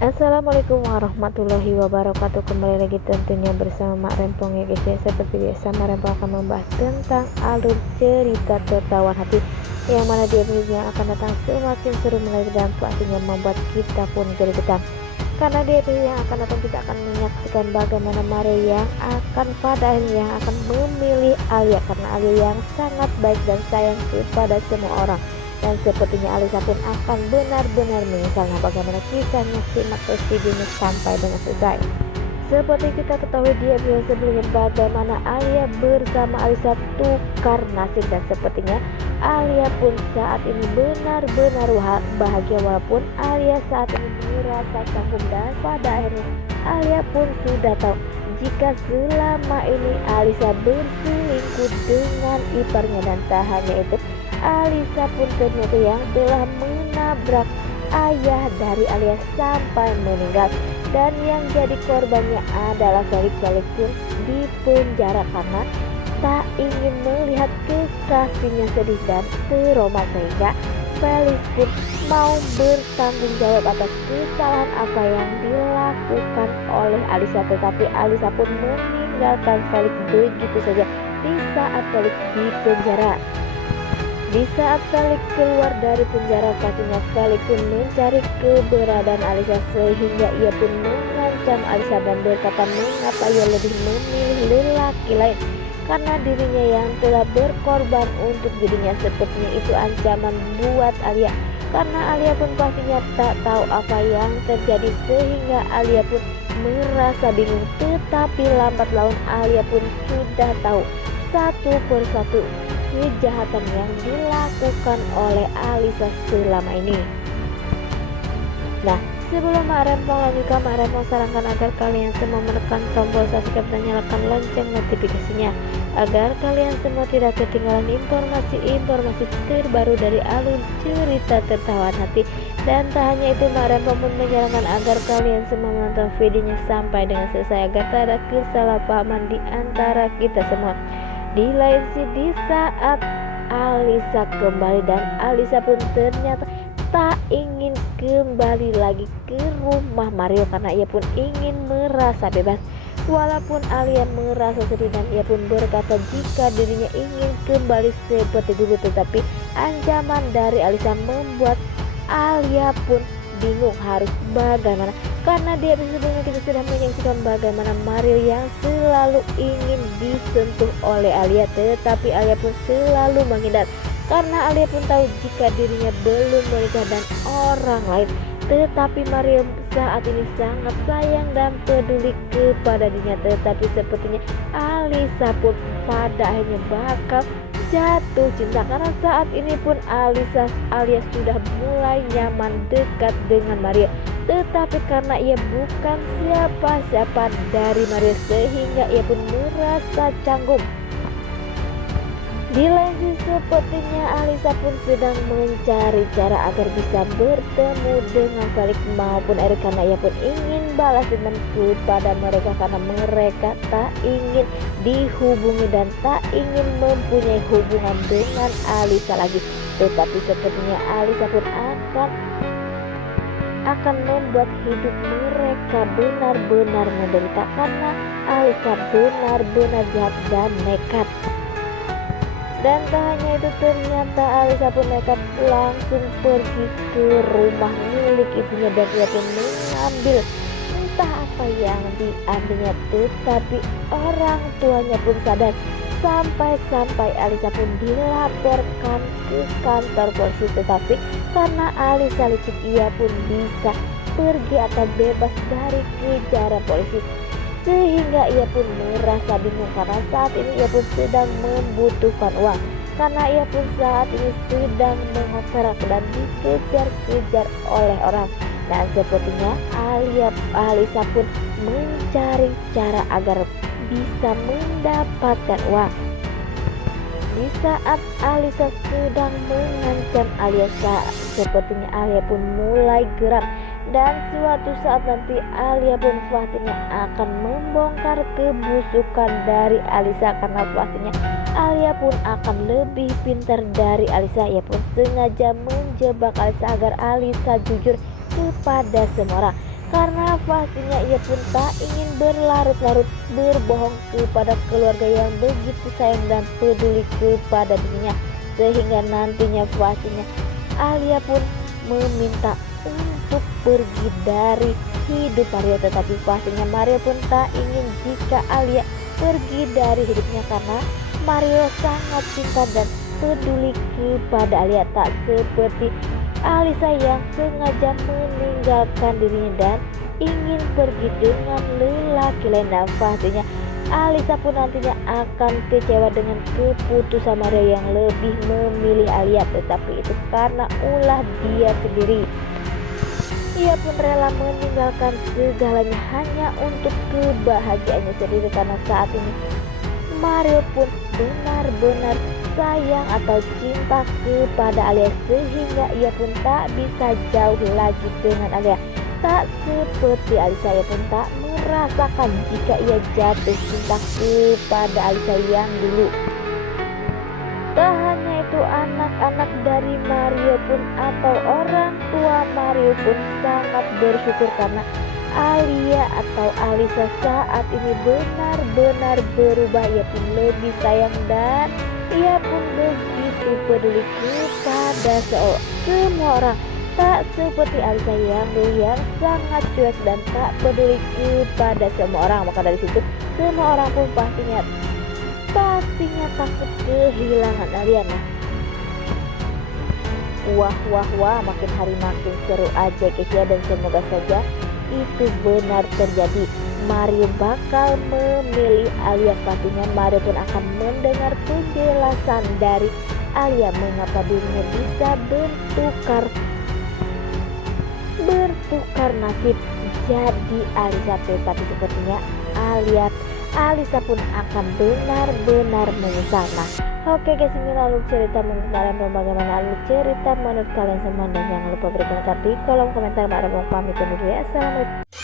Assalamualaikum warahmatullahi wabarakatuh. Kembali lagi tentunya bersama Mak Rempong ya guys ya. Seperti biasa Mak Rempong akan membahas tentang alur cerita tertawan hati, yang mana di episode yang akan datang semakin seru, menarik dan pastinya membuat kita pun gregetan. Karena di episode yang akan datang kita akan menyaksikan bagaimana Mario yang akan pada akhirnya yang akan memilih Alia, karena Alia yang sangat baik dan sayang kepada semua orang. Dan sepertinya Alisa pun akan benar-benar menyesal. Nah, bagaimana kisahnya, simak terus videonya sampai dengan selesai. Seperti kita ketahui di episode sebelumnya bagaimana Alia bersama Alisa tukar nasib, dan sepertinya Alia pun saat ini benar-benar bahagia, walaupun Alia saat ini merasa canggung. Dan pada akhirnya Alia pun sudah tahu jika selama ini Alisa berselingkuh dengan iparnya. Dan tak hanya itu, Alisa pun ternyata yang telah menabrak ayah dari Alia sampai meninggal. Dan yang jadi korbannya adalah Felix. Felix pun dipenjara karena tak ingin melihat kekasihnya sedih dan trauma, sehingga Felix pun mau bertanggung jawab atas kesalahan apa yang dilakukan oleh Alisa. Tetapi Alisa pun meninggalkan Felix begitu saja di saat Felix dipenjara. Di saat Felix keluar dari penjara, pastinya Felix pun mencari keberadaan Alisa, sehingga ia pun mengancam Alisa dan berkata mengapa ia lebih memilih lelaki lain, karena dirinya yang telah berkorban untuk dirinya. Sepertinya itu ancaman buat Alia, karena Alia pun pastinya tak tahu apa yang terjadi, sehingga Alia pun merasa bingung. Tetapi lambat laun Alia pun sudah tahu satu persatu kejahatan yang dilakukan oleh Alisa selama ini. Nah, sebelum Mak Rempong lanjutkan, Mak Rempong sarankan agar kalian semua menekan tombol subscribe dan nyalakan lonceng notifikasinya, agar kalian semua tidak ketinggalan informasi-informasi terbaru dari alur cerita tertawan hati. Dan tak hanya itu, Mak Rempong pun menyarankan agar kalian semua menonton videonya sampai dengan selesai, agar tak ada kesalahpahaman di antara kita semua. Di lain sisi, di saat Alisa kembali, dan Alisa pun ternyata tak ingin kembali lagi ke rumah Mario karena ia pun ingin merasa bebas. Walaupun Alia merasa sedih dan ia pun berkata jika dirinya ingin kembali seperti dulu, tetapi ancaman dari Alisa membuat Alia pun bingung harus bagaimana. Karena di episode sebelumnya kita sudah menyaksikan bagaimana Mario yang selalu ingin disentuh oleh Alia, tetapi Alia pun selalu menghindar karena Alia pun tahu jika dirinya belum menikah dan orang lain. Tetapi Mario saat ini sangat sayang dan peduli kepada dirinya, tetapi sepertinya Alisa pun pada akhirnya bakal jatuh cinta, karena saat ini pun Alia sudah mulai nyaman dekat dengan Mario. Tetapi karena ia bukan siapa-siapa dari Mario, sehingga ia pun merasa canggung. Di lain sisi, sepertinya Alisa pun sedang mencari cara agar bisa bertemu dengan Felix maupun Eric, karena ia pun ingin balas dendam kepada mereka karena mereka tak ingin dihubungi dan tak ingin mempunyai hubungan dengan Alisa lagi. Tetapi sepertinya Alisa pun akan membuat hidup mereka benar-benar menderita, karena Alisa benar-benar jahat dan nekat. Dan tak hanya itu, ternyata Alisa pun nekat langsung pergi ke rumah milik ibunya, dan ia pun mengambil entah apa yang diambilnya. Tetapi orang tuanya pun sadar, sampai Alisa pun dilaporkan ke kantor polisi. Tetapi karena Alisa licik, ia pun bisa pergi atau bebas dari kejaran polisi, sehingga ia pun merasa bingung karena saat ini ia pun sedang membutuhkan uang, karena ia pun saat ini sedang mengontrak dan dikejar-kejar oleh orang. Dan sepertinya Alisa pun mencari cara agar bisa mendapatkan uang. Di saat Alisa sedang mengancam Alia, sepertinya Alia pun mulai geram. Dan suatu saat nanti Alia pun pastinya akan membongkar kebusukan dari Alisa, karena pastinya Alia pun akan lebih pintar dari Alisa. Ia pun sengaja menjebak Alisa agar Alisa jujur kepada semua orang. karena pastinya ia pun tak ingin berlarut-larut berbohong kepada keluarga yang begitu sayang dan peduli kepada dirinya, sehingga nantinya pastinya Alia pun meminta untuk pergi dari hidup Mario. Tetapi pastinya Mario pun tak ingin jika Alia pergi dari hidupnya, karena Mario sangat cinta dan peduli kepada Alia, tak seperti Alisa yang sengaja meninggalkan dirinya dan ingin pergi dengan lelaki lain. Dan pastinya Alisa pun nantinya akan kecewa dengan keputusan Mario yang lebih memilih Alia, tetapi itu karena ulah dia sendiri. Ia pun rela meninggalkan segalanya hanya untuk kebahagiaannya sendiri, karena saat ini Mario pun benar-benar sayang atau cinta kepada Alia, sehingga ia pun tak bisa jauh lagi dengan Alia. Tak seperti Alisa, ia pun tak merasakan jika ia jatuh cinta kepada Alisa yang dulu. Tak hanya itu, anak-anak dari Mario pun atau orang tua Mario pun sangat bersyukur karena Alia atau Alisa saat ini benar-benar berubah. Ia pun lebih sayang dan ia pun begitu peduli kepada semua orang, tak seperti Alisa yang dulu yang sangat cuek dan tak peduli kepada semua orang. Maka dari situ semua orang pun pastinya takut kehilangan Alia. Nah, wah, makin hari makin seru aja guys ya, dan semoga saja itu benar terjadi. Mario bakal memilih Alia. Pastinya Mario pun akan mendengar penjelasan dari Alia mengapa dirinya bisa bertukar nasib jadi Alisa. Tapi sepertinya Alisa pun akan benar-benar menyesal. Nah, oke guys, ini lalu cerita menurut kalian, bagaimana lalu cerita menurut kalian semua, dan jangan lupa berikan komentar di kolom komentar. Pamit dulu ya, assalamualaikum.